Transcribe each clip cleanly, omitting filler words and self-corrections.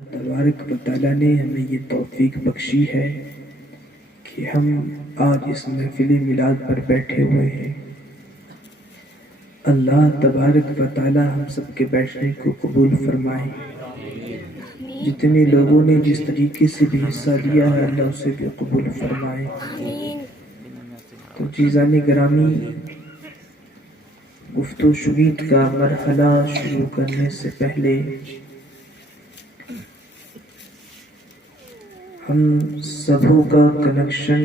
تبارک و تعالیٰ نے ہمیں یہ توفیق بخشی ہے کہ ہم آج اس محفل میلاد پر بیٹھے ہوئے ہیں۔ اللہ تبارک و تعالیٰ ہم سب کے بیٹھنے کو قبول فرمائے۔ جتنے لوگوں نے جس طریقے سے بھی حصہ لیا ہے اللہ اسے بھی قبول فرمائے۔ تو عزیزان گرامی، گفت و شنید کا مرحلہ شروع کرنے سے پہلے ہم سبوں کا کنیکشن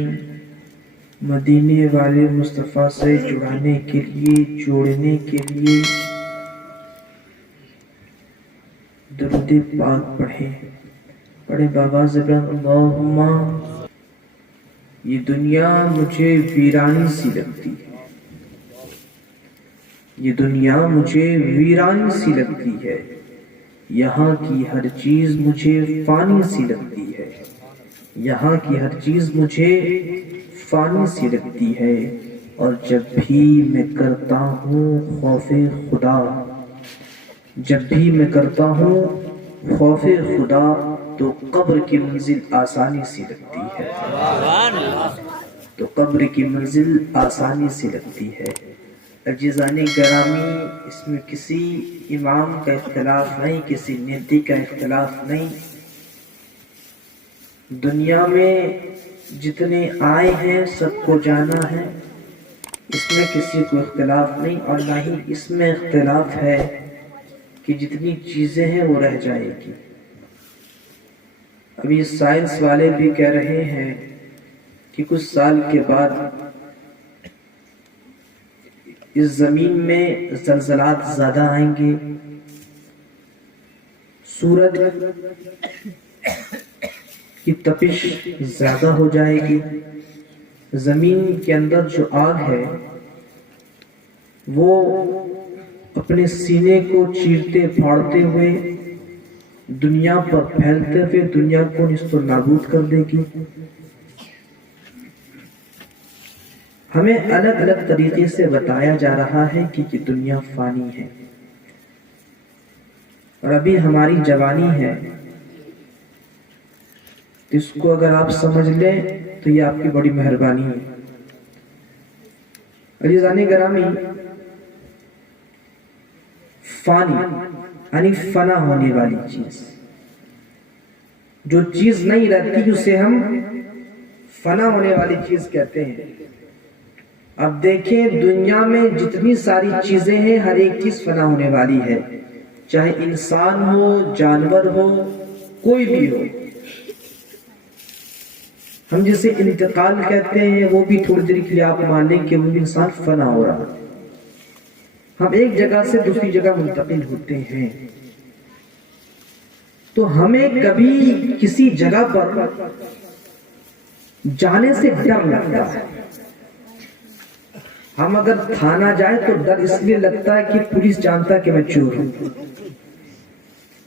مدینے والے مصطفیٰ سے جوڑنے کے لیے درود پاک پڑھیں بآواز بلند۔ اللہم یہ دنیا مجھے ویرانی سی لگتی ہے، یہ دنیا مجھے ویرانی سی لگتی ہے، یہاں کی ہر چیز مجھے فانی سی لگتی ہے، یہاں کی ہر چیز مجھے فانی سی لگتی ہے، اور جب بھی میں کرتا ہوں خوف خدا، جب بھی میں کرتا ہوں خوف خدا تو قبر کی منزل آسانی سی لگتی ہے، تو قبر کی منزل آسانی سی لگتی ہے۔ عزیزان گرامی، اس میں کسی امام کا اختلاف نہیں، کسی نیتی کا اختلاف نہیں۔ دنیا میں جتنے آئے ہیں سب کو جانا ہے، اس میں کسی کو اختلاف نہیں، اور نہ ہی اس میں اختلاف ہے کہ جتنی چیزیں ہیں وہ رہ جائے گی۔ ابھی سائنس والے بھی کہہ رہے ہیں کہ کچھ سال کے بعد اس زمین میں زلزلات زیادہ آئیں گے، سورج کی تپش زیادہ ہو جائے گی، زمین کے اندر جو آگ ہے وہ اپنے سینے کو چیرتے پھاڑتے ہوئے دنیا پر پھیلتے ہوئے دنیا کو نیست و نابود کر دے گی۔ ہمیں الگ الگ طریقے سے بتایا جا رہا ہے کہ یہ دنیا فانی ہے، اور ابھی ہماری جوانی ہے، اس کو اگر آپ سمجھ لیں تو یہ آپ کی بڑی مہربانی ہے۔ عزیزان گرامی، فانی یعنی فنا ہونے والی چیز، جو چیز نہیں رہتی اسے ہم فنا ہونے والی چیز کہتے ہیں۔ اب دیکھیں دنیا میں جتنی ساری چیزیں ہیں ہر ایک چیز فنا ہونے والی ہے، چاہے انسان ہو، جانور ہو، کوئی بھی ہو۔ ہم جسے انتقال کہتے ہیں وہ بھی تھوڑی دیر کے لیے آپ مان لیں کہ وہ بھی انسان فنا ہو رہا ہے۔ ہم ایک جگہ سے دوسری جگہ منتقل ہوتے ہیں، تو ہمیں کبھی کسی جگہ پر جانے سے ڈر لگتا ہے۔ ہم اگر تھانہ جائیں تو ڈر اس لیے لگتا ہے کہ پولیس جانتا ہے کہ میں چور ہوں۔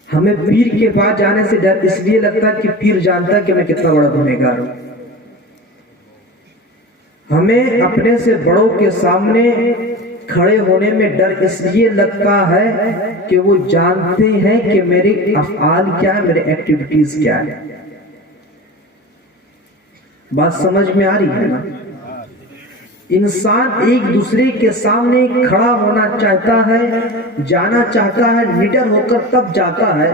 ہمیں پیر کے پاس جانے سے ڈر اس لیے لگتا ہے کہ پیر جانتا ہے کہ میں کتنا بڑا گنہگار ہوں۔ ہمیں اپنے سے بڑوں کے سامنے کھڑے ہونے میں ڈر اس لیے لگتا ہے کہ وہ جانتے ہیں کہ میرے افعال کیا ہے، میرے ایکٹیویٹیز کیا ہے۔ بات سمجھ میں آ رہی ہے نا؟ انسان ایک دوسرے کے سامنے کھڑا ہونا چاہتا ہے، جانا چاہتا ہے، نڈر ہو کر تب جاتا ہے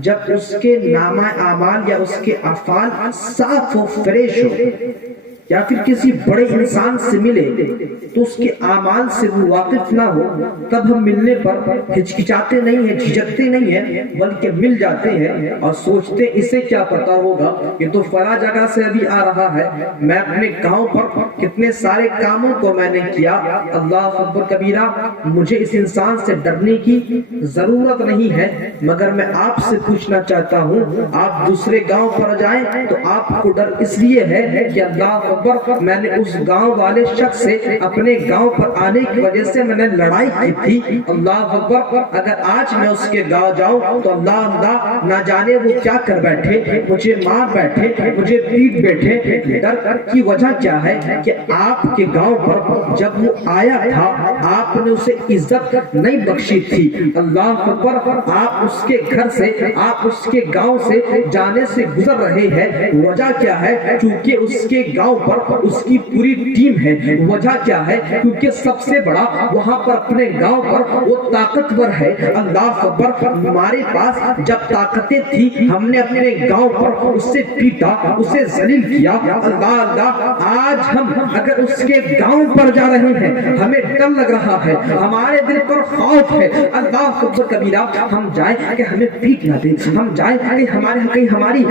جب اس کے نامہ اعمال یا اس کے افعال صاف ہو، فریش ہو، یا پھر کسی بڑے انسان سے ملے تو اس کے اعمال سے وہ واقف نہ ہو، تب ہم ملنے پر ہچکچاتے نہیں ہیں، جھجکتے نہیں ہیں، بلکہ مل جاتے ہیں اور سوچتے اسے کیا پتا ہوگا، یہ تو فلاں جگہ سے ابھی آ رہا ہے، میں اپنے گاؤں پر کتنے سارے کاموں کو میں نے کیا، اللہ اکبر کبیرہ، مجھے اس انسان سے ڈرنے کی ضرورت نہیں ہے۔ مگر میں آپ سے پوچھنا چاہتا ہوں، آپ دوسرے گاؤں پر جائیں تو آپ کو ڈر اس لیے ہے کہ اللہ اکبر، میں نے اس گاؤں والے شخص سے اپنے گاؤں پر آنے کی وجہ سے میں نے لڑائی کی تھی، اللہ اکبر، اگر آج میں اس کے گاؤں جاؤں تو اللہ نہ جانے وہ کیا کر بیٹھے، مجھے مار بیٹھے، مجھے پیٹ بیٹھے۔ ڈر کی وجہ کیا ہے کہ آپ کے گاؤں پر جب وہ آیا تھا آپ نے اسے عزت نہیں بخشی تھی، اللہ اکبر، آپ اس کے گھر سے، آپ اس کے گاؤں سے جانے سے گزر رہے ہیں، وجہ کیا ہے؟ چونکہ اس کے گاؤں پر اس کی پوری ٹیم ہے، وجہ کیا ہے؟ کیونکہ سب سے بڑا وہاں پر اپنے گاؤں پر وہ طاقتور ہے، اللہ اکبر، ہمارے پاس جب طاقتیں تھی ہم نے اپنے گاؤں پر اس سے پیٹا، اسے ذلیل کیا، اللہ، آج ہم اگر اس کے گاؤں پر جا رہے ہیں ہمیں ڈر لگ رہا ہے، ہمارے دل پر خوف ہے، اللہ اکبر کبیرہ، ہم جائیں کہ ہمیں پیٹ نہ دے، ہم جائیں کہ ہماری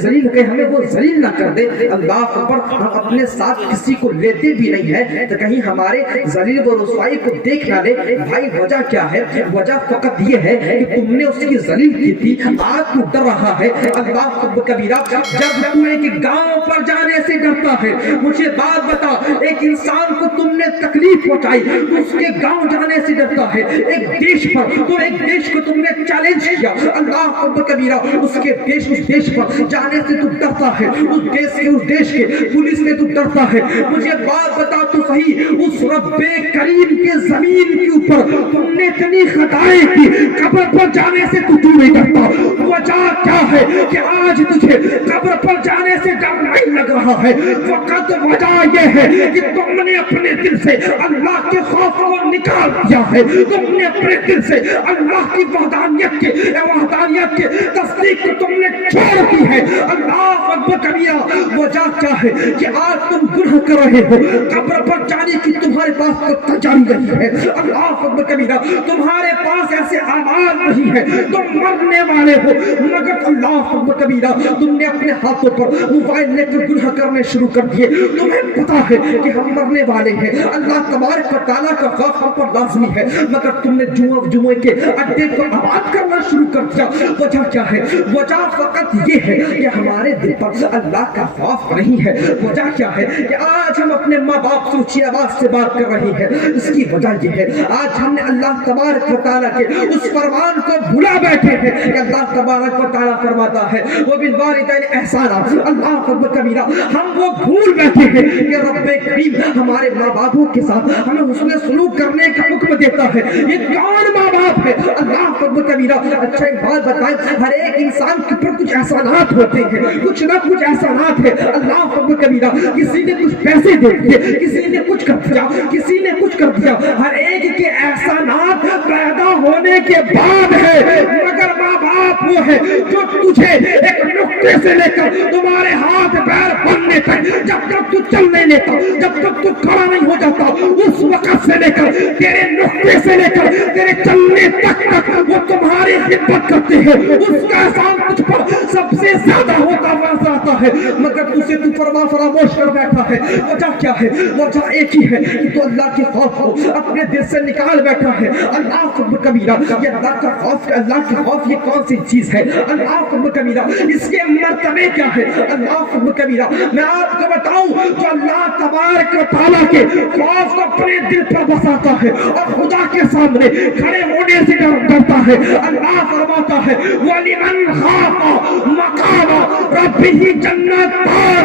ذلیل کہ ہمیں وہ ذلیل نہ کر دے، اللہ اکبر، ہم اپنے ساتھ کسی کو لیتے بھی نہیں ہے تو کہیں ہمارے ذلیل و رسوائی کو دیکھ نہ لے۔ بھائی وجہ کیا ہے؟ وجہ فقط یہ ہے کہ تم نے اس کی ذلیل کی تھی، آج تو ڈر رہا ہے، اللہ اکبر کبیرہ، جب تو ایک گاؤں پر جانے سے ڈرتا ہے، مجھے بات بتا، ایک انسان کو تم نے تکلیف پہنچائی تو اس کے گاؤں جانے سے ڈرتا ہے، ایک دیش پر تو ایک دیش کو تم نے چیلنج کیا، اللہ اکبر کبیرہ، اس دیش پر جانے سے تو ڈرتا ہے، اس دیش کے پولیس سے تو ڈرتا ہے، مجھے بات بتا تو صحیح، اس رب کریم کے زمین کے اوپر تم نے اتنی خطائیں کی، قبر پر جانے سے تو نہیں ڈرتا، وجہ کیا ہے کہ آج تجھے قبر پر جانے سے ڈر نہیں لگ رہا ہے؟ فقط وجہ یہ ہے کہ تم نے اپنے دل سے اللہ کے خوف کو نکال دیا ہے، تم نے اپنے دل سے اللہ کی وحدانیت کے تصدیق کو تم نے چھوڑ دی ہے، اللہ اکبر کبیرہ۔ وجہ کیا ہے کہ آج تم گناہ کر رہے ہو، قبر پر جانے کی تمہارے پاس تجاری نہیں ہے، اللہ اکبر کبیرہ، تمہارے پاس ایسے آواز نہیں ہے، تم مرنے والے ہو، مگر اللہ اکبر کبیرہ تم نے اپنے ہاتھوں پر موبائل لے کر گناہ کرنے شروع کر دیے، تمہیں پتا ہے کہ ہم مرنے والے ہیں، اللہ تبارک و تعالیٰ کا خوف ہم پر لازمی ہے، مگر تم نے جمعے کے اڈے کو آباد کرنا شروع کر دیا۔ وجہ کیا ہے؟ وجہ فقط یہ ہے کہ ہمارے دل پر اللہ کا خوف نہیں ہے۔ وجہ کیا ہے کہ آج ہم اپنے ماں باپ سے اونچی آواز سے بات کر رہے ہیں، اس کی وجہ یہ ہے آج ہم نے اللہ تبارک و تعالیٰ کے اس فرمان کو بھلا بیٹھے ہیں کہ اللہ تبارک و تعالیٰ فرماتا ہے وبالوالدین احسانا، اللہ اکبر کبیرہ، ہم وہ بھول بیٹھے ہیں کہ رب کریم ہمارے ماں باپوں کے ساتھ ہمیں حسن سلوک کرنے کا حکم دیتا ہے۔ یہ کون ماں باپ ہے؟ اللہ اکبر کبیرہ۔ اچھا ایک بات بتائیں، ہر ایک انسان کے اوپر کچھ احسانات ہوتے ہیں، کچھ نہ کچھ احسانات ہے، اللہ اکبر کبیرہ، کسی نے کچھ پیسے دے دیے، کسی نے کچھ کر دیا، کسی نے کچھ کر دیا، ہر ایک کے احسانات پیدا ہونے کے بعد ہے، مگر ماں باپ وہ ہے جو تجھے ایک نقطے سے لے کر تمہارے ہاتھ پیر بننے تک، جب تک تو چل نہیں لیتا، جب تک تو کھڑا نہیں ہو جاتا، اس وقت سے لے کر تیرے نقطے سے لے کر تیرے چلنے تک وہ تمہاری خدمت کرتے ہیں، اس کا احسان تجھ پر سب سے زیادہ ہوتا نظر آتا ہے، مگر اسے تو فراموش کر بیٹھا ہے۔ وجہ کیا ہے؟ وجہ ایک ہی ہے کہ تو اللہ کے خوف کو اپنے دل سے نکال بیٹھا ہے۔ اللہ اکبر کبیرہ، یہ اللہ کا خوف، اللہ کے خوف یہ کون سی چیز ہے؟ اللہ اکبر کبیرہ، اس کے مرتبے کیا ہے؟ اللہ اکبر کبیرہ، میں آپ کو بتاؤں جو اللہ تبارک و تعالیٰ کے خوف کو اپنے دل پر بساتا ہے اور خدا کے سامنے کھڑے ہونے سے ڈرتا ہے، اللہ فرماتا ہے وَلِمَنْ خَافَ مَقَامَ رَبِّهِ جنتان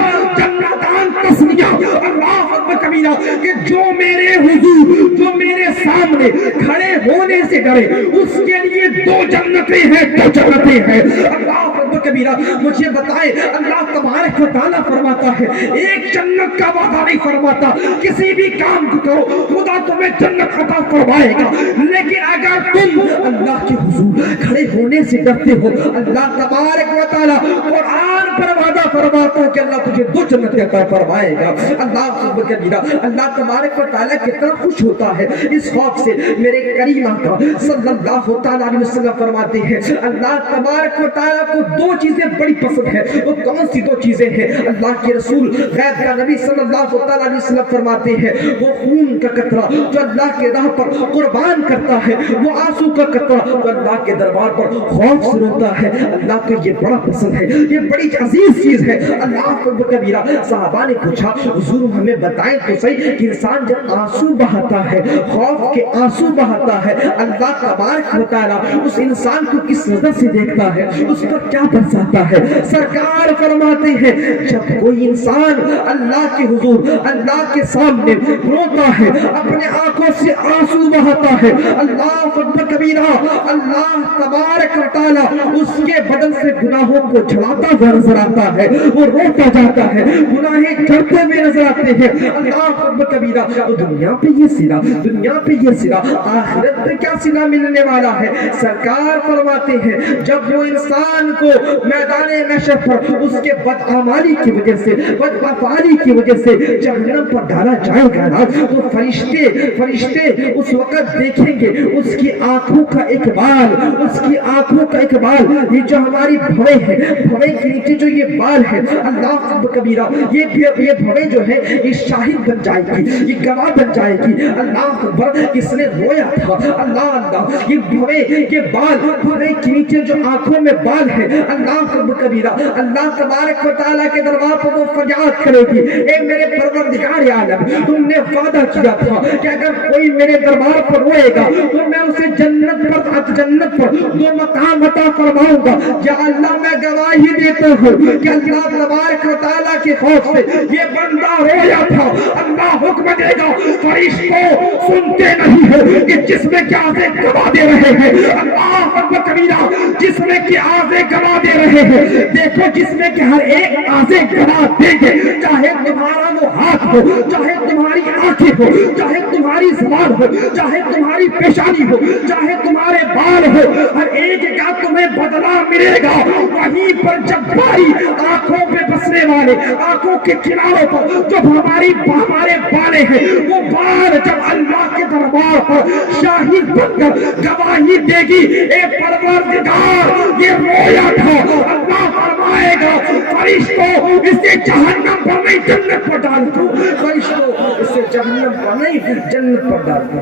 تسمیہ، اللہ اکبر کبیرہ، کہ جو میرے حضور، جو میرے سامنے کھڑے ہونے سے ڈرے اس کے لیے دو جنتیں ہیں، دو جنتیں ہیں، اللہ اکبر کبیرہ۔ مجھے بتائے اللہ تبارک و تعالیٰ فرماتا ہے ایک جنت کا وعدہ نہیں فرماتا، کسی بھی کام کو کرو خدا تمہیں جنت عطا فرمائے گا، لیکن اگر تم اللہ کے حضور کھڑے ہونے سے ڈرتے ہو، اللہ تبارک و تعالیٰ قرآن پر وعدہ فرماتا ہے کہ اللہ تجھے دو جنتیں عطا فرمائے گا، اللہ اکبر کبیرہ۔ اللہ تبارک و تعالیٰ کتنا خوش ہوتا ہے اس خوف سے، میرے کریم آقا صلی اللہ تعالیٰ علیہ وسلم فرماتے ہیں اللہ تبارک و تعالیٰ کو دو چیزیں بڑی پسند ہے، وہ کون سی دو چیزیں ہیں؟ اللہ کے رسول غیب کا نبی صلی اللہ تعالیٰ علیہ وسلم فرماتے ہیں وہ خون کا قطرہ جو اللہ کے راہ پر قربان کرتا ہے، وہ آنسو کا قطرہ جو اللہ کے دربار پر خوف سے روتا ہے، اللہ کو یہ بڑا پسند ہے، یہ بڑی عزیز چیز ہے. اللہ اکبر کبیرہ. صحابہ نے پوچھا حضور ہمیں بتائیں تو صحیح کہ انسان جب آنسو بہاتا ہے, خوف کے آنسو بہاتا ہے, اللہ تبارک و تعالیٰ اس انسان کو کس نظر سے دیکھتا ہے, اس پر کیا برساتا ہے؟ سرکار فرماتے ہیں جب کوئی انسان اللہ کے حضور, اللہ کے سامنے روتا ہے, اپنے آنکھوں سے آنسو بہاتا ہے, اللہ اکبر کبیرہ, اللہ تبارک و تعالیٰ اس کے بدن سے گناہوں کو جھڑاتا ہوا نظر آتا ہے, وہ روتا جاتا ہے, گناہیں کرتے ہوئے نظر آتے ہیں. اللہ اکبر کبیرہ. تو دنیا پہ یہ صلہ, دنیا پہ یہ صلہ, آخرت پہ کیا صلہ ملنے والا ہے؟ سرکار فرماتے ہیں جب وہ انسان کو میدان محشر پر اس کے بدعمالی کی وجہ سے, بدافعالی کی وجہ سے جہنم پر ڈالا جائے گا نا, تو فرشتے اس وقت دیکھیں گے اس کی آنکھوں کا اقبال, اس کی آنکھوں کا اقبال. یہ جو ہماری بھویں ہے, بھویں کے نیچے جو یہ بال ہے, اللہ اکبر کبیرہ, یہ بھویں جو ہے یہ شاہد بن جائے گی, یہ گواہ بن جائے گی. اللہ اکبر, اس نے رویا تھا, اللہ اللہ, یہ بھویں کے بال, بھویں کے نیچے جو آنکھوں میں بال ہے, اللہ اکبر کبیرہ, اللہ تبارک و تعالیٰ کے دربار پر وہ فریاد کرے گی, اے میرے پروردگار عالم, تم نے وعدہ کیا تھا کہ اگر کوئی میرے دربار پر روئے گا تو میں اسے جنت پر 2 مقام عطا فرماؤں گا. یا اللہ میں گواہی دیتا ہوں کہ اللہ تبارک و تعالیٰ کے خوف سے یہ بندہ رویا تھا. اللہ حکم دے گا, فرشتوں سنتے نہیں ہو کہ جس میں کیا آزے گواہ دے رہے ہیں, اللہ اکبر کبیرہ, جس میں کی آزے گواہ دے رہے ہیں. دیکھو جس میں کہ ہر ایک آزے گواہ دیں گے, چاہے تمہارا وہ ہاتھ ہو, چاہے تمہاری آنکھیں ہو, چاہے تمہاری زبان ہو, چاہے تمہاری پیشانی ہو, چاہے تمہارے بال ہو, ہر ایک کا تمہیں بدلہ ملے گا. وہیں پر جب بھائی آنکھوں پہ بسنے والے, آنکھوں کے کناروں پر جب ہمارے بالے ہیں, وہ بال جب اللہ کے دربار پر شاہد بن کر گواہی دے گی, اے پروردگار یہ رویا تھا, اللہ فرمائے گا فرشتوں اسے جہنم پر نہیں جنت پر ڈال دو, فرشتوں اسے جہنم پر نہیں جنت پر ڈال دو.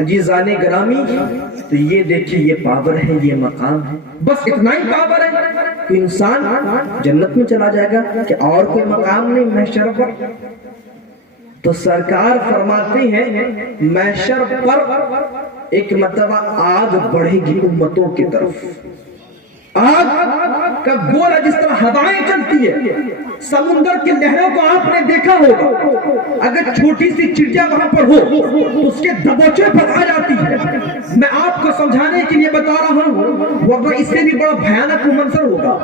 عزیزان گرامی, تو یہ دیکھیں یہ پاور ہے, یہ مقام ہے, بس اتنا ہی پاور ہے کہ انسان جنت میں چلا جائے گا کہ اور کوئی مقام نہیں محشر پر. تو سرکار فرماتے ہیں محشر پر ایک مرتبہ آگ بڑھے گی امتوں کی طرف. آگ کا گولا جس طرح ہوائیں چلتی ہے, سمندر کی لہروں کو آپ نے دیکھا ہوگا, اگر چھوٹی سی چڑیا وہاں پر ہو تو اس کے دبوچے پر آ جاتی ہے. میں آپ کو سمجھانے کے لیے بتا رہا ہوں, ورنہ اس سے بھی بڑا بھیانک منظر ہوگا.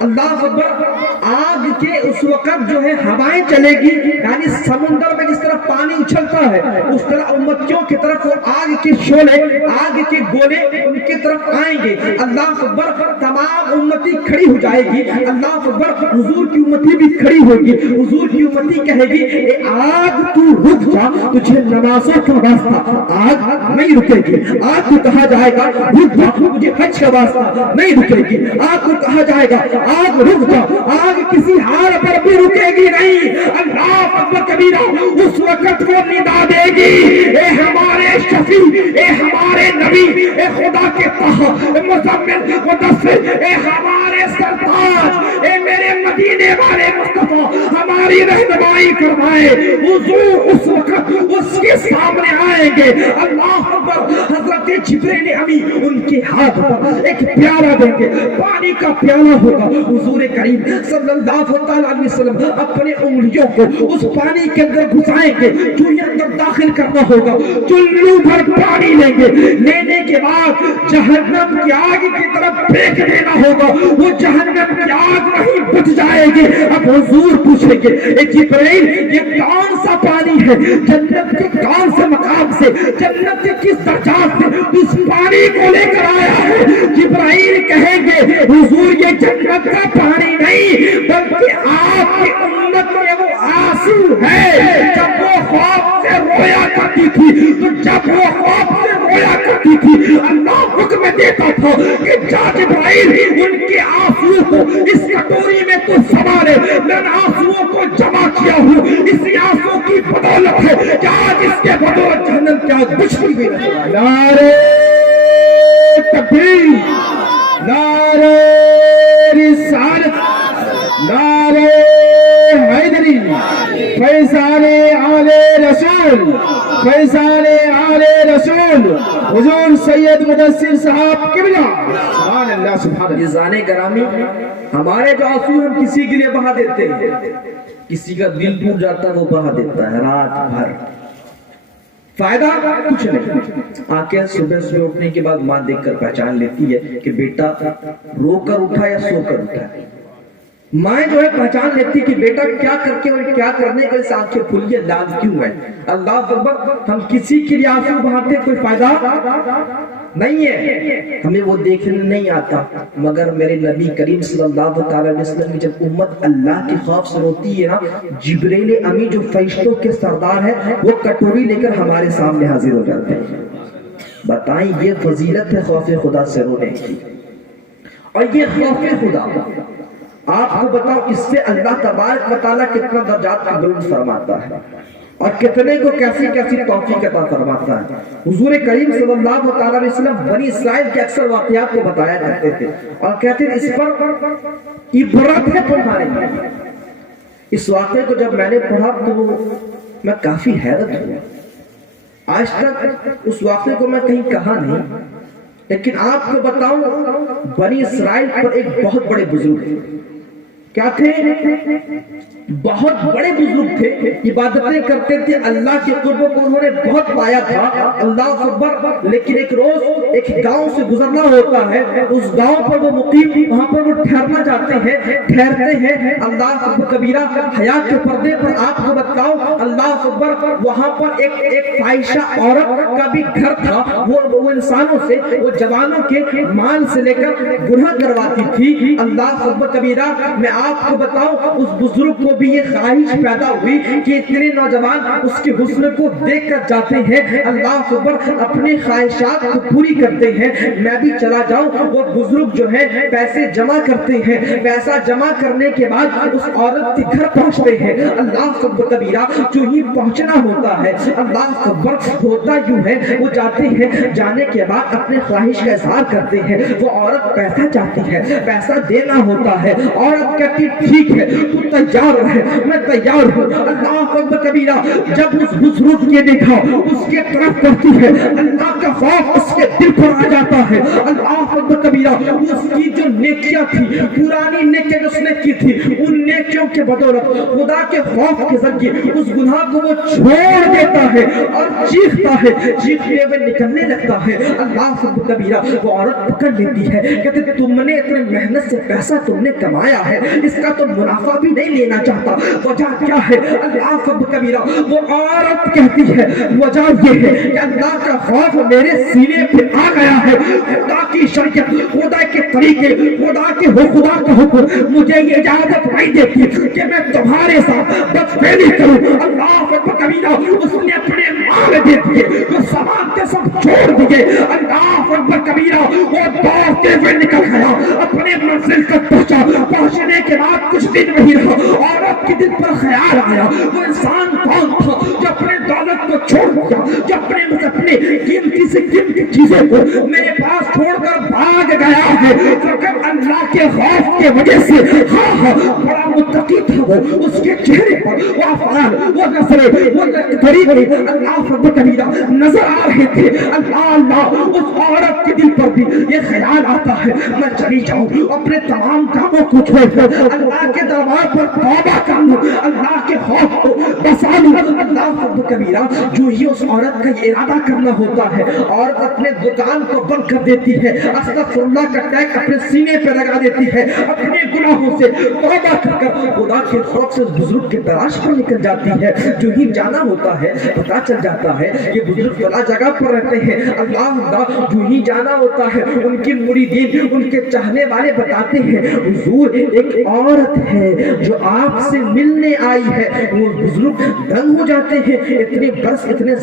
اللہ اکبر, آگ کے اس وقت جو ہے ہوائیں چلے گی, یعنی سمندر میں جس طرح پانی اچھلتا ہے اس طرح امتیوں کی طرف وہ آگ کے شعلے, آگ کے گولے ان کی طرف آئیں گے. اللہ اکبر, تمام امتی کھڑی ہو جائے گی. اللہ اکبر, حضور کی امتی بھی کھڑی ہوگی. حضور کی امتی کہے گی اے آگ تو رک جا, تجھے نمازوں کا واسطہ. آگ نہیں رکے گی, آگ کو کہا جائے گا رک جا, مجھے حج کا واسطہ نہیں رکے گی. آگ کو کہا جائے گا آگ رک جا, آگ کسی حال پر بھی رکے گی نہیں. اللہ اکبر کبیرہ, اس وقت وہ ندا دے گی اے ہمارے شفیع, اے ہمارے نبی, اے خدا کے طہ, مزمل, مدثر, اے ہمارے سرتاج, اے میرے مدینے والے مصطفیٰ, ہماری رہنمائی فرمائے. حضور اس وقت اس کے سامنے آئیں گے. اللہ اکبر, حضرت جبرائیل امی ان کے ہاتھ پر ایک پیالہ دیں گے, پانی کا پیالہ ہوگا. حضور کریم صلی اللہ علیہ وسلم اپنے انگلیوں کو اس پانی کے اندر گھسائیں گے, جو یہ اندر داخل کرنا ہوگا, چلو بھر پانی لیں گے. لینے کے بعد جہنم کی آگ کی طرف پھینک دینا ہوگا. وہ جہنم کی آگ نہیں بجھ جائے گی. اب حضور پوچھیں گے اے جبرائیل یہ کون سا پانی ہے, جنت کے کون سے مقام سے, جنت کے کس درجات سے اس پانی کو لے کر آیا ہے؟ جبرائیل کہیں گے حضور یہ جنت کا پانی نہیں بلکہ آپ کی امت میں وہ آنسو ہے. جب وہ خوف سے رویا کرتی تھی, تو جب وہ خوف سے رویا کرتی تھی, اللہ حکم میں دیتا تھا کہ جا جبرائیل ان کے آنسو کو اس کٹوری میں تو سنبھالے، میں ان آنسوؤں کو جمع کیا ہوں، اسی آنسو کی بدولت ہے کہ آج اس کے بدولت جہنم کیا دشمن بھی نظر آئے۔ نعرہ تکبیر، نعرہ رسالت، نعرہ حیدری، فیضان آل رسول، فیضان آل رسول، حضور سید مدثر صاحب قبلہ، سبحان اللہ سبحان اللہ۔ عزیزان گرامی، ہمارے جو آنسو ہم کسی کے لیے بہا دیتے ہیں، کسی کا دل ٹوٹ جاتا ہے وہ بہا دیتا ہے رات بھر، فائدہ کچھ نہیں۔ آنکھیں صبح صبح اٹھنے کے بعد ماں دیکھ کر پہچان لیتی ہے کہ بیٹا رو کر اٹھا یا سو کر اٹھا ہے۔ مائیں جو ہے پہچان لیتی کہ بیٹا کیا کر کے اور کیا کرنے کے سے آنکھیں کھلی ہے، لال کیوں ہے۔ اللہ اکبر، ہم کسی کے لیے آنسو بہاتے کوئی فائدہ نہیں ہے، ہمیں وہ دیکھنے نہیں آتا، مگر میرے نبی کریم صلی اللہ علیہ وسلم کی جب امت اللہ کے خوف سے روتی ہے نا، جبریل امی جو فرشتوں کے سردار ہے وہ کٹوری لے کر ہمارے سامنے حاضر ہو جاتے ہیں۔ بتائیں یہ فضیلت ہے خوف خدا سے رونے کی۔ اور یہ خوف خدا آپ کو بتاؤ اس سے اللہ تبارک و تعالیٰ کتنا درجات کا بلند فرماتا ہے اور کتنے کو کیسی کیسی توفیق عطا فرماتا ہے۔ حضور کریم صلی اللہ علیہ وسلم بنی اسرائیل کے اکثر واقعات کو بتایا کرتے تھے اور کہتے تھے اس پر عبرت ہے تمہارے لیے۔ اس واقعے کو جب میں نے پڑھا تو میں کافی حیرت ہوا۔ آج تک اس واقعے کو میں کہیں کہا نہیں، لیکن آپ کو بتاؤں بنی اسرائیل پر ایک بہت بڑے بزرگ تھے۔ کیا تھے؟ بہت بڑے بزرگ تھے، عبادتیں کرتے تھے، اللہ کے قرب کو انہوں نے بہت پایا تھا، اللہ اکبر۔ لیکن ایک روز ایک گاؤں سے گزرنا ہوتا ہے، اس گاؤں پر وہ مقیم، وہاں پر وہ ٹھہرنا چاہتے ہیں، ٹھہرتے ہیں، اللہ اکبر کبیرہ حیا کے پردے پر آپ کو بتاؤ، اللہ اکبر وہاں پر ایک فاحشہ عورت کا بھی گھر تھا، وہ انسانوں سے، وہ جوانوں کے مال سے لے کر گناہ کرواتی تھی، اللہ اکبر کبیرہ۔ میں آپ کو بتاؤں اس بزرگ کو بھی یہ خواہش پیدا ہوئی کہ اتنے نوجوان اس کے حسن کو دیکھ کر جاتے ہیں، اللہ اکبر اپنے خواہشات کو پوری کرتے ہیں، میں بھی چلا جاؤں۔ وہ بزرگ جو ہے پیسے جمع کرتے ہیں، پیسہ جمع کرنے کے بعد اس عورت کے گھر پہنچتے ہیں، اللہ اکبر کبیرہ۔ جو ہی پہنچنا ہوتا ہے اللہ اکبر ہوتا یوں ہے، وہ جاتے ہیں، جانے کے بعد اپنے خواہش کا اظہار کرتے ہیں، وہ عورت پیسہ چاہتی ہے، پیسہ دینا ہوتا ہے، عورت کہتی ٹھیک ہے تو تیار ہے، میں تیار ہوں، اللہ اکبر کبیرہ۔ جب اس بزرگ کے دیکھا اس کے طرف کرتی ہے، اللہ کا خوف اس کے دل پر آ جاتا ہے، اللہ اکبر کبیرہ۔ اس کی جو نیکیاں تھی، پرانی نیکیاں جو اس نے کی تھی، ان نیکیوں کے بدولت خدا کے خوف کے ذریعے اس گناہ کو وہ چھوڑ دیتا ہے اور چیختا ہے، چیختے ہوئے نکلنے لگتا ہے، اللہ اکبر کبیرہ۔ وہ عورت پکڑ لیتی ہے، کہتے تم نے اتنے محنت سے پیسہ تم نے کمایا ہے، اس کا تو منافع بھی نہیں لینا چاہتا، وجہ کیا ہے؟ اللہ اکبر کبیرہ۔ وہ عورت کہتی ہے وجہ یہ ہے کہ اللہ کا خوف میرے سینے پہ آ گیا ہے، خدا کی شریعت، خدا کے طریقے، خدا کا حکم مجھے یہ اجازت نہیں دیتی کہ میں تمہارے ساتھ بدفعلی کروں، اللہ اکبر کبیرہ۔ اس نے اپنے مال دے دیے، جو سامان کے سب چھوڑ دیے، اللہ اکبر کبیرہ۔ وہ دوڑتے ہوئے نکل گیا، اپنے منزل تک پہنچا، پہنچنے کے بعد کچھ دن نہیں رہا، عورت کے دل پر خیال آیا وہ انسان کون تھا جو اپنے دولت کو چھوڑ دیا، جو اپنے قیمتی سے قیمتی چیزوں کو میرے پاس چھوڑ کر بھاگ گیا ہے، فقط اللہ کے خوف کے وجہ سے۔ ہاں بڑا متقی تھا وہ، اس کے چہرے پر وہ افعال، وہ نظریں، وہ طریقے اللہ کبیرہ نظر آ رہے تھے، اللہ۔ اس عورت کے دل پر بھی یہ خیال آتا ہے میں چلی جاؤں، اپنے تمام کاموں کو چھوڑ کر اللہ کے دربار پر توبہ کر لوں، اللہ کے خوف کو بسا لوں، اللہ کبیرہ۔ جو ہی اس عورت کا یہ ارادہ کرنا ہوتا ہے، عورت اپنے دکان کو بند کر دیتی ہے، استغفر اللہ کا ٹیگ اپنے سینے پہ لگا دیتی ہے، اپنے گناہوں سے توبہ کر کر خدا کے خوف سے اس بزرگ کی تلاش پر نکل جاتی ہے. جو ہی جانا ہوتا ہے پتا چل جاتا ہے یہ بزرگ فلاں جگہ پر رہتے ہیں. اللہ جو ہی جانا ہوتا ہے ان کی مریدین ان کے چاہنے والے بتاتے ہیں حضور ایک عورت ہے جو آپ سے ملنے آئی ہے. وہ بزرگ دنگ ہو جاتے ہیں. اتنے برس اتنا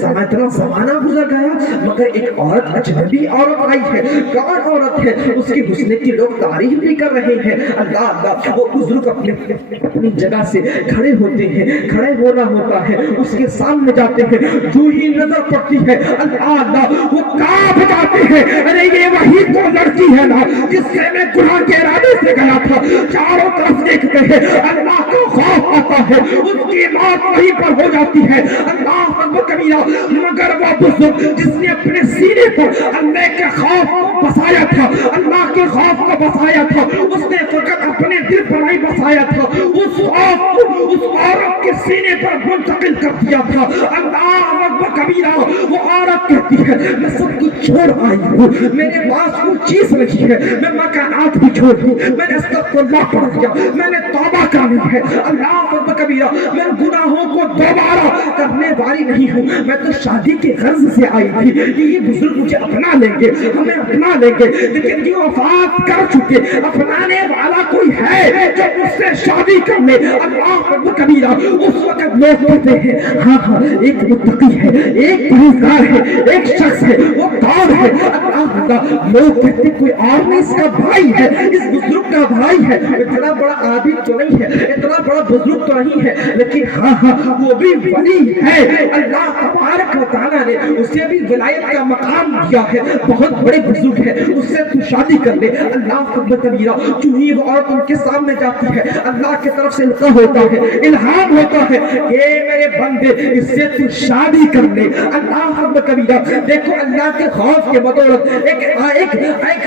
زمانہ گزر گیا مگر ایک عورت اجنبی عورت آئی ہے. کون عورت ہے؟ اس کی حسن کی لوگ تعریف بھی کر رہے ہیں. اللہ وہ بزرگ اپنی جگہ سے کھڑے ہوتے ہیں. کھڑے ہونا ہوتا ہے اس کے سامنے جاتے ہیں. جو ہی نظر پڑتی ہے اللہ وہ کانپ جاتے ہیں. ارے یہ وہی تو لڑکی ہے نا جس سے میں گناہ کے ارادے سے گیا تھا. چاروں طرف دیکھتے ہیں اللہ کا خوف آتا ہے. اس کی موت وہیں پر ہو جاتی ہے. اللہ اکبر کبیرہ. مگر وہ بزرگ جس نے اپنے سینے پر اللہ کے خوف کو بسایا تھا اللہ کے خوف کو بسایا تھا اس نے فقط اپنے دل پر نہیں بسایا تھا اس خوف کو اس عورت کے سینے پر منتقل کر دیا تھا. اللہ اکبر کبیرہ. وہ عورت کہتی ہے میں سب کچھ چھوڑ آئی ہوں. میرے پاس کوئی چیز نہیں ہے. میں مکانات بھی چھوڑ دی. میں نے استغفراللہ پڑھ دیا. میں نے توبہ کرنی ہے. اللہ اکبر کبیرہ. میں گناہوں کو دوبارہ کرنے والی نہیں ہوں. میں تو شادی کے غرض سے آئی تھی کہ یہ بزرگ مجھے اپنا لیں گے ہمیں اپنا لیں گے. لیکن یہ وفات کر چکے اپنانے والا کوئی ہے جو مجھ سے شادی کر لے. اللہ اکبر کبیرہ. اس وقت لوگ کہتے ہیں ہاں ایک متقی ہے ایک پرہیزگار ہے ایک شخص ہے وہ کون ہے. اللہ لوگ کہتے کوئی اور نہیں اس کا بھائی ہے اس بزرگ کا بھائی ہے. اتنا بڑا عابد تو نہیں ہے اتنا بڑا بزرگ تو نہیں ہے لیکن ہاں وہ بھی ولی ہے. اللہ تبارک و تعالیٰ نے اسے بھی ولایت کا مقام دیا ہے. بہت بڑے بزرگ ہے اس سے تو شادی کر لے. اللہ اکبر کبیرہ. جو ہی وہ عورت ان کے سامنے جاتی ہے اللہ کی طرف سے القاء ہوتا ہے الہام ہوتا ہے کہ میرے بندے اس سے تو شادی کر لے. اللہ اکبر کبیرہ. دیکھو اللہ کے خوف کے بدولت ایک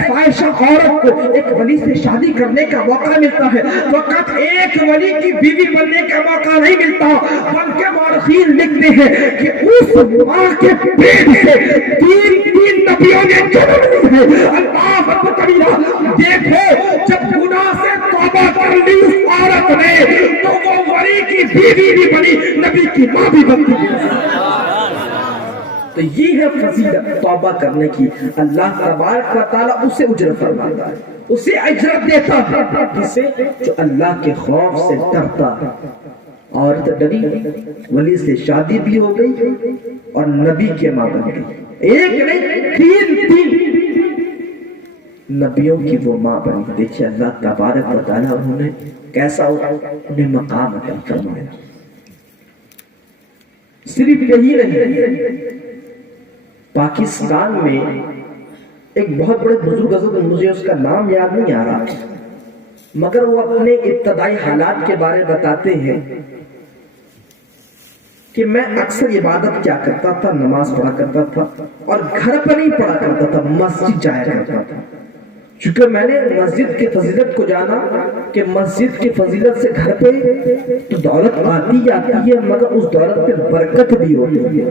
فاحشہ عورت کو ایک ولی سے شادی کرنے کا موقع ملتا ہے. فقط ایک ولی کی بیوی بننے کا موقع نہیں ملتا بلکہ مورخین لکھتے ہیں کہ اس ماں کے پیٹ سے تین نبیوں نے جنم لی ہے. اللہ اکبر کبیرہ. دیکھو جب گناہ سے توبہ کر لی اس عورت نے تو وہ ولی کی بیوی بھی بنی نبی کی ماں بھی بنتی ہے. تو یہ ہے فضیلت توبہ کرنے کی. اللہ تبارک و تعالیٰ اسے اجرت فرماتا ہے اسے اجرت دیتا ہے جسے جو اللہ کے خوف سے ڈرتا ہے. عورت ڈری ولی سے شادی بھی ہو گئی اور نبی کے ماں بن گئی. ایک نہیں تین نبیوں کی وہ ماں بنی. دیکھیے اللہ تبارک و تعالیٰ انہوں نے کیسا انہیں مقام عطا فرمایا. صرف یہی نہیں پاکستان میں ایک بہت بڑے بزرگ حضرت مجھے اس کا نام یاد نہیں آ رہا مگر وہ اپنے ابتدائی حالات کے بارے بتاتے ہیں کہ میں اکثر عبادت کیا کرتا تھا نماز پڑھا کرتا تھا اور گھر پر نہیں پڑھا کرتا تھا مسجد جایا کرتا تھا. چونکہ میں نے مسجد کی فضیلت کو جانا کہ مسجد کی فضیلت سے گھر پہ تو دولت آتی ہے مگر اس دولت پہ برکت بھی ہوتی ہے.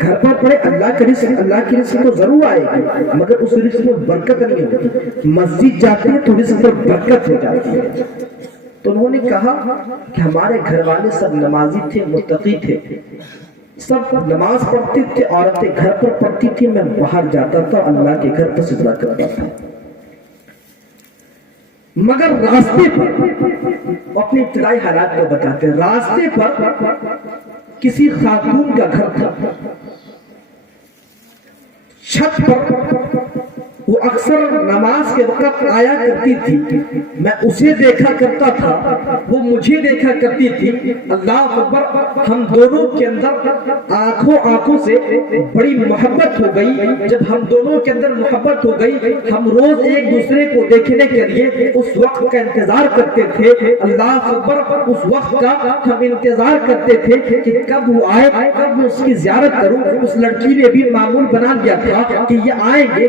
گھر پر پڑھے اللہ کی رزق تو ضرور آئے گی مگر اس رزق میں برکت نہیں ہوتی. مسجد جاتے ہیں تو رزق پر برکت ہو جاتی ہے. تو انہوں نے کہا کہ ہمارے گھر والے سب نمازی تھے متقی تھے سب نماز پڑھتے تھے. عورتیں گھر پر پڑھتی تھی میں باہر جاتا تھا اللہ کے گھر پر سجدہ کرتا تھا. مگر راستے پر اپنے ابتدائی حالات کو بتاتے ہیں. راستے پر کسی خاتون کا گھر تھا. چھت پر وہ اکثر نماز کے وقت آیا کرتی تھی. میں اسے دیکھا کرتا تھا وہ مجھے دیکھا کرتی تھی. اللہ اکبر. ہم دونوں کے اندر آنکھوں سے بڑی محبت ہو گئی. جب ہم دونوں کے اندر محبت ہو گئی ہم روز ایک دوسرے کو دیکھنے کے لیے اس وقت کا انتظار کرتے تھے. اللہ اکبر. اس وقت کا ہم انتظار کرتے تھے کہ کب وہ آئے کب میں اس کی زیارت کروں. اس لڑکی نے بھی معمول بنا لیا تھا کہ یہ آئیں گے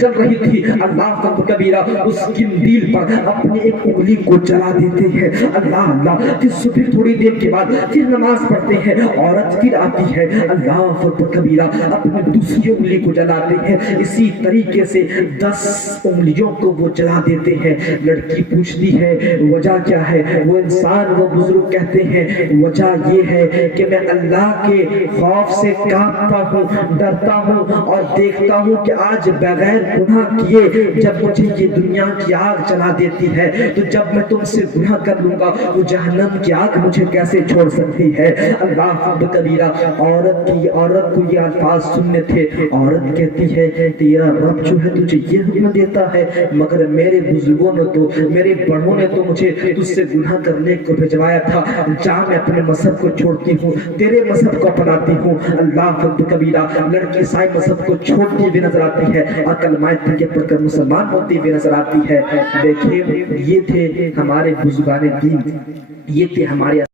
جل رہی تھی، اللہ کبیرہ اس قندیل پر اپنی ایک انگلی کو جلا دیتے ہیں، اللہ اللہ، پھر تھوڑی دیر کے بعد پھر نماز پڑھتے ہیں، عورت پھر آتی ہے، اللہ کبیرہ اپنی دوسری انگلی کو جلاتے ہیں، اسی طریقے سے 10 انگلیوں کو وہ جلا دیتے ہیں۔ لڑکی پوچھتی ہے وجہ کیا ہے؟ وہ انسان، وہ بزرگ کہتے ہیں وجہ یہ ہے کہ میں اللہ کے خوف سے کانپتا ہوں، ڈرتا ہوں اور دیکھتا ہوں کہ آج بغیر گناہ کیے جب مجھے یہ دنیا کی آگ جلا دیتی ہے تو جب میں تم سے گناہ کر لوں گا وہ جہنم کی آگ مجھے کیسے چھوڑ سکتی ہے؟ اللہ کبیرہ عورت کو یہ الفاظ سننے تھے۔ عورت کہتی ہے تیرا رب جو ہے تجھے یہ حکم دیتا ہے، مگر میرے بزرگوں نے تو، میرے بڑوں نے تو مجھے تجھ سے گناہ کرنے کو بھجوایا تھا، جا میں اپنے مذہب کو چھوڑتی ہوں، تیرے مذہب کو اپناتی ہوں۔ اللہ کبیرہ لڑکی عیسائی مذہب کو چھوڑتی ہوئی نظر آتی ہے اور کلمہ طیب پڑھ کر مسلمان ہوتی ہوئی نظر آتی ہے۔ دیکھیں یہ تھے ہمارے بزرگان دین، یہ تھے ہمارے